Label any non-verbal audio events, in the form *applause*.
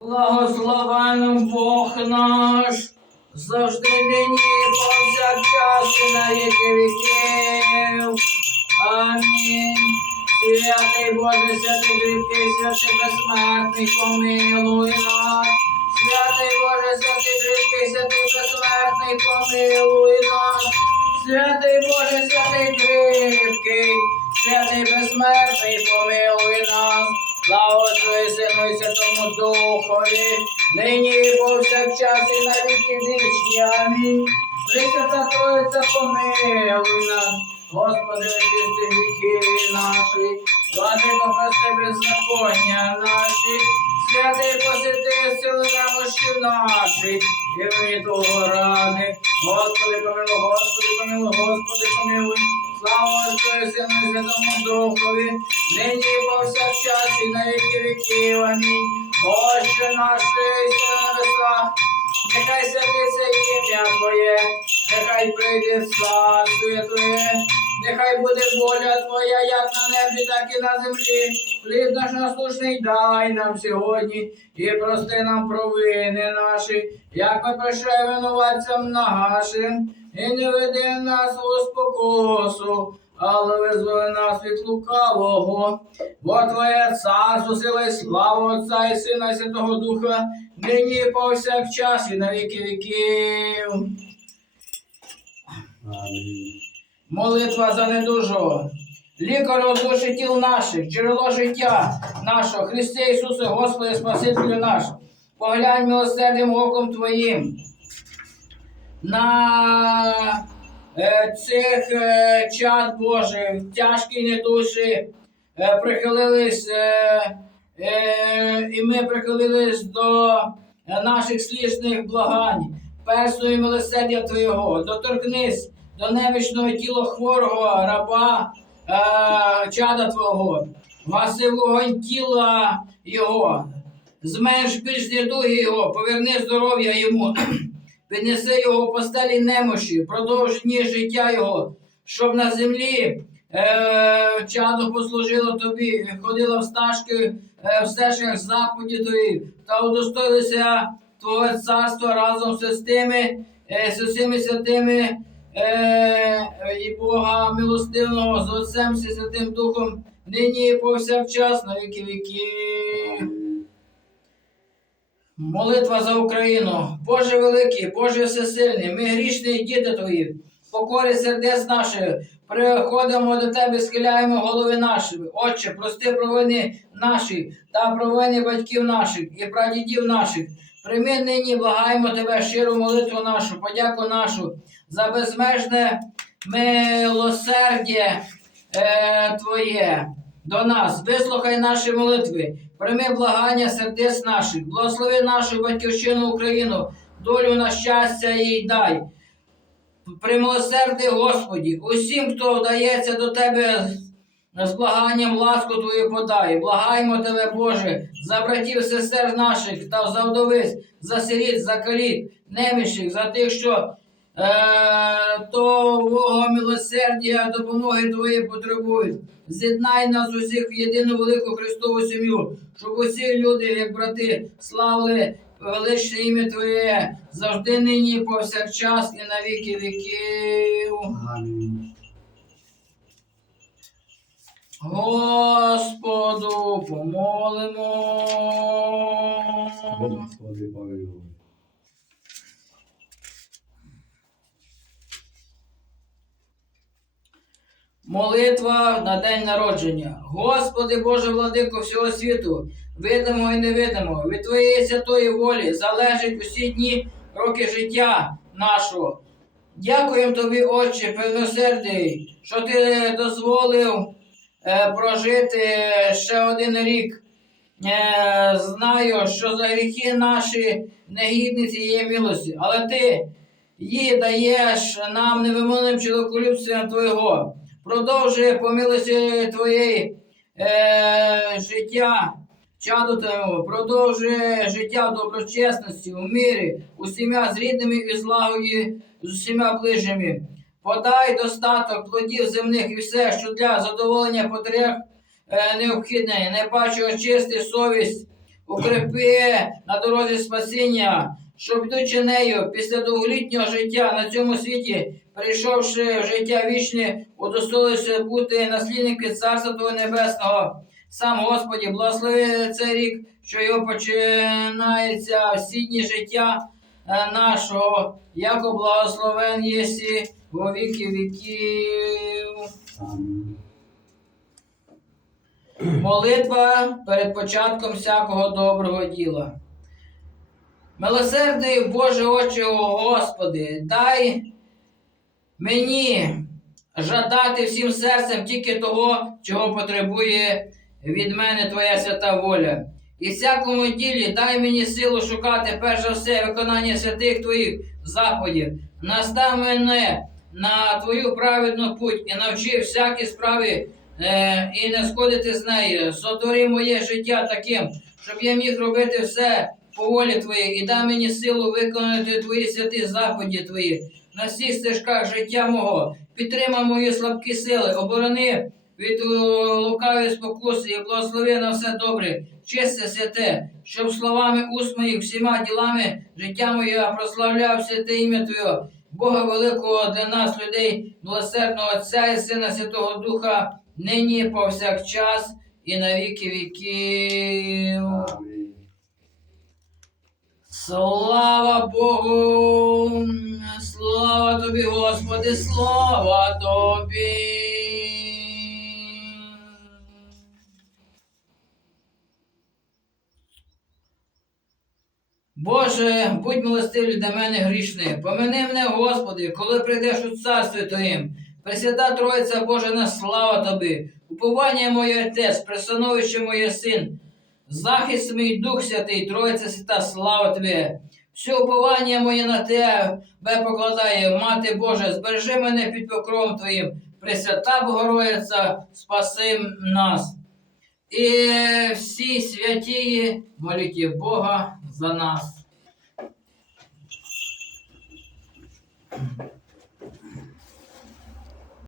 Благословен Бог наш, завжди нині повсякчас і на віки віків. Амінь. Святий Боже, святий кріпкий, святий безсмертний, помилуй нас. Святий Боже, святий кріпкий, святий безсмертний, помилуй нас. Святий Боже, святий кріпкий, святий безсмертний, помилуй нас. Слава і Сину і Святому Духові, нині і повсякчас і на віки вічні. Амінь. Пресвята Троїця, помилуй нас. Господи, очисти гріхи наші, владико, прости беззаконня наші, святий посвяти сили немощі наші, і мені того рани. Господи, помилуй, Господи, помилуй, Господи, помилуй. Слава Отцю Сину Святому Духові, нині повсякчас і на віки віків. Амінь. Отче наш, що на нехай святиться ім'я Твоє, нехай прийде слава Твоє, нехай буде воля Твоя, як на небі, так і на землі. Хліб наш насушний дай нам сьогодні і прости нам провини наші, як ми прощаємо винуватцям нашим, і не веди нас у спокусу, але визволи нас від лукавого. Бо Твоє царство, сила і слава Отця і Сина Святого Духа, нині повсякчас і на віки віків. Амінь. Молитва за недужого. Лікарю душі тіл наших, джерело життя нашого, Христе Ісусе, Господи, Спасителю наш, поглянь милосердним оком Твоїм на е, цих е, чад Божих, тяжкі недуші, е, прихилились, і ми прихилились до наших слішних благань, персної милосердя Твого, доторкнись до немічного тіла хворого раба, е, чада Твого, гаси вогонь тіла Його, зменш більш недуги Його, поверни здоров'я йому, *clears throat* піднеси його постелі немощі, продовж дні життя Його, щоб на землі е, чадо послужило тобі, ходило в стежки, е, в стежках заповіді твої, та удостоїлися Твого царства разом з тими, е, з усіми святими і Бога милостивного з Отцем і Святим Духом, нині і повсякчас на віки віків. Молитва за Україну. Боже великий, Боже всесильний, ми грішні діти Твої, покорі сердець наших, приходимо до Тебе, схиляємо голови наші. Отче, прости провини наші та провини батьків наших і прадідів наших. Прийми нині, благаємо Тебе, щиру молитву нашу, подяку нашу за безмежне милосердя е, Твоє до нас. Вислухай наші молитви, прийми благання сердець наших, благослови нашу батьківщину Україну, долю на щастя їй дай. Примилосерди, Господі, усім, хто вдається до Тебе з благанням ласку Твою подай. Благаємо Тебе, Боже, за братів, сестер наших та за вдовиць, за сиріт, за каліт, немічних, за тих, що е, того милосердя, допомоги Твоєї потребують. З'єднай нас усіх в єдину велику Христову сім'ю, щоб усі люди, як брати, славили величне ім'я Твоє, завжди нині, повсякчас і на віки віків. Амінь. Господу помолимо. Господи, помилуй. Молитва на день народження. Господи Боже владико всього світу, видимо і невидимо, від Твоєї святої волі залежать усі дні, роки життя нашого. Дякуємо Тобі, Отче, милосердий, що Ти дозволив е, прожити ще один рік. Е, знаю, що за гріхи наші негідні цієї милості, але Ти її даєш нам невимовним чоловіколюбством Твого. Продовжує по милості Твоєї е, життя, чаду Твоєму, продовжує життя в доброчесності, у мирі, у сім'я з рідними і злагоді з усіма ближніми. Подай достаток плодів земних і все, що для задоволення потреб е, необхідне, не бачу очисти совість укрепи на дорозі спасіння, щоб йдучи нею після довголітнього життя на цьому світі, прийшовши в життя вічне, удостоївся бути наслідники Царства Твого Небесного. Сам Господі, благослови цей рік, що його починається всі дні життя е, нашого, яко благословен єсі во віки віків. Молитва перед початком всякого доброго діла. Милосердний Боже Отче, Господи, дай мені жадати всім серцем тільки того, чого потребує від мене Твоя свята воля. І всякому ділі дай мені силу шукати перш за все виконання святих Твоїх заходів. Настав мене на Твою праведну путь і навчи всякі справи е, і не сходити з неї. Сотвори моє життя таким, щоб я міг робити все по волі Твоїй, і дай мені силу виконати Твої святі заходи Твої на всіх стежках життя мого. Підтримай мої слабкі сили, оборони від е, лукавої спокуси і благослови на все добре, чисте святе, щоб словами уст моїх, всіма ділами життя моє прославляв святе ім'я Твоє, Бога великого для нас, людей, милосердного Отця і Сина Святого Духа, нині повсякчас і на віки віків. Амінь. Слава Богу! Слава тобі, Господи, слава тобі! Боже, будь милостивий для мене грішний. Помини мене, Господи, коли прийдеш у царстві Твоїм. Пресвята Троїця Божа, слава Тобі, уповання моє Отець, пристановище моє син, захист мій Дух Святий, Троїця Свята, слава Тобі. Все уповання моє на Тебе покладає, Мати Божа, збережи мене під покровом Твоїм, Пресвята Богородиця, спаси нас. І всі святі моліть Бога за нас.